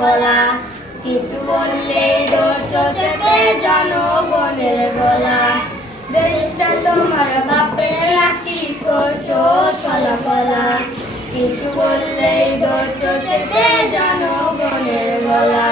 কলা, কিছু বললেই ধৈর্য চেপে জনগণের গলা। দেশটা তোমার বাপের নাকি করছো ছলা কলা, কিছু বললেই ধৈর্য চেপে জনগণের গলা।